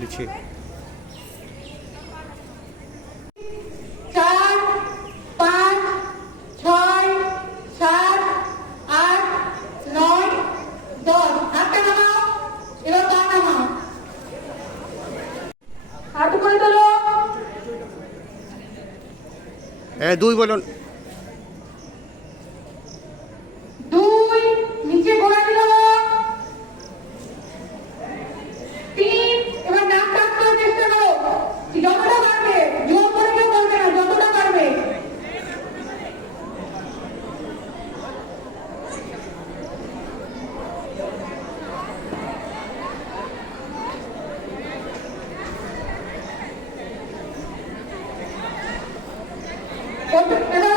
মিলেছে। দুই বলুন। দুই, নিচে গোড়া দিল। তিন, এবার নাক টাক করে চেষ্টা করো, যতটা পারবে, জোর করে কেউ করবে না, যতটা পারবে। এবার